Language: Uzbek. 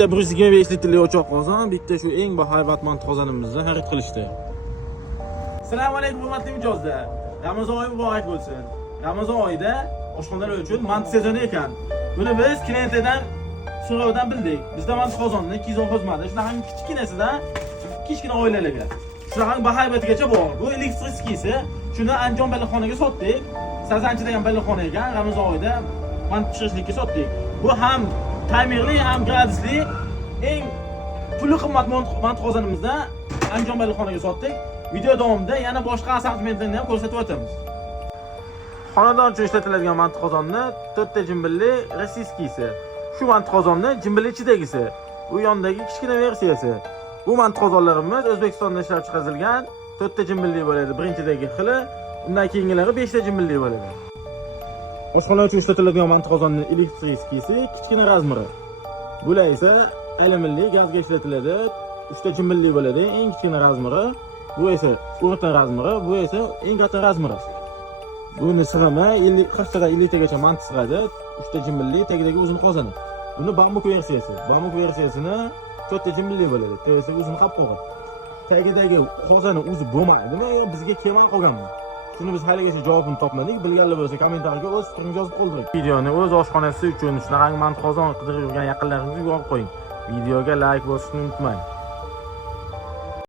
125 litrli o'choq qozon, bitta shu eng bahaybat mant qozonimizni xarid qilishdi. Assalomu alaykum hurmatli mijozlar. Ramazon oyi muborak bo'lsin. Ramazon oyida oshxonalar uchun mant sezoni ekan. Buni biz klientlardan so'rovdan bildik. Bizda mant qozonni 210 xizmati, shunaqa kichkinasidan kichkina oilalarga. Shunaqa bahaybatigacha bor. Bu elektriskisi, shuni Andijon baliqxonaga sotdik. Sazanchi degan baliqxona ekan, Ramazon oyida mant pishirishlikka sotdik. Bu ham taymerli ham gradusli eng puli qimmat mant qozonimizdan Andijon baliqxonaga sotdik. Video davomida yana boshqa assortimentlarni ham ko'rsatib o'tamiz. Xonadon uchun ishlatiladigan mant qozonni 4 ta jimbilli rossiyskisi. Shu mant qozonni jimbilli ichidagisi. Bu yondagi kichkina versiyasi. Bu mant qozonlarimiz O'zbekistonda ishlab chiqarilgan 4 ta jimbilli bo'ladi. Birinchidagi xili, undan keyingilari 5 ta jimbilli bo'ladi. Oshxona uchun ishlatiladigan mant qozonni elektriskisi kichkina razmeri. Bular esa alyuminli gazga ishlatiladi. 3 ta jimbilli bo'ladi, eng kichkina razmeri. Bu esa o'rta razmeri, bu esa eng katta razmeri. Buni sig'imi 40 ta 50 tagacha mant sig'adi. 3 ta jimbilli, tagidagi uzun qozoni. Buni bambuk versiyasi. Bambuk versiyasini 4 ta jimbilli bo'ladi. Terisi uzun qapqog'i. Tagidagi qozoni o'zi bo'lmaydimi yo bizga kelmay qolganmi? Shuni biz haligacha javobini topmadik. Bilganlar bo'lsa kommentariyga o'z fikringizni yozib qoldiring. Videoni o'z oshxonasi uchun shunaqa mant qozon qidirib yurgan yaqinlaringizga yuborib qo'ying. Videoga like bosishni unutmang.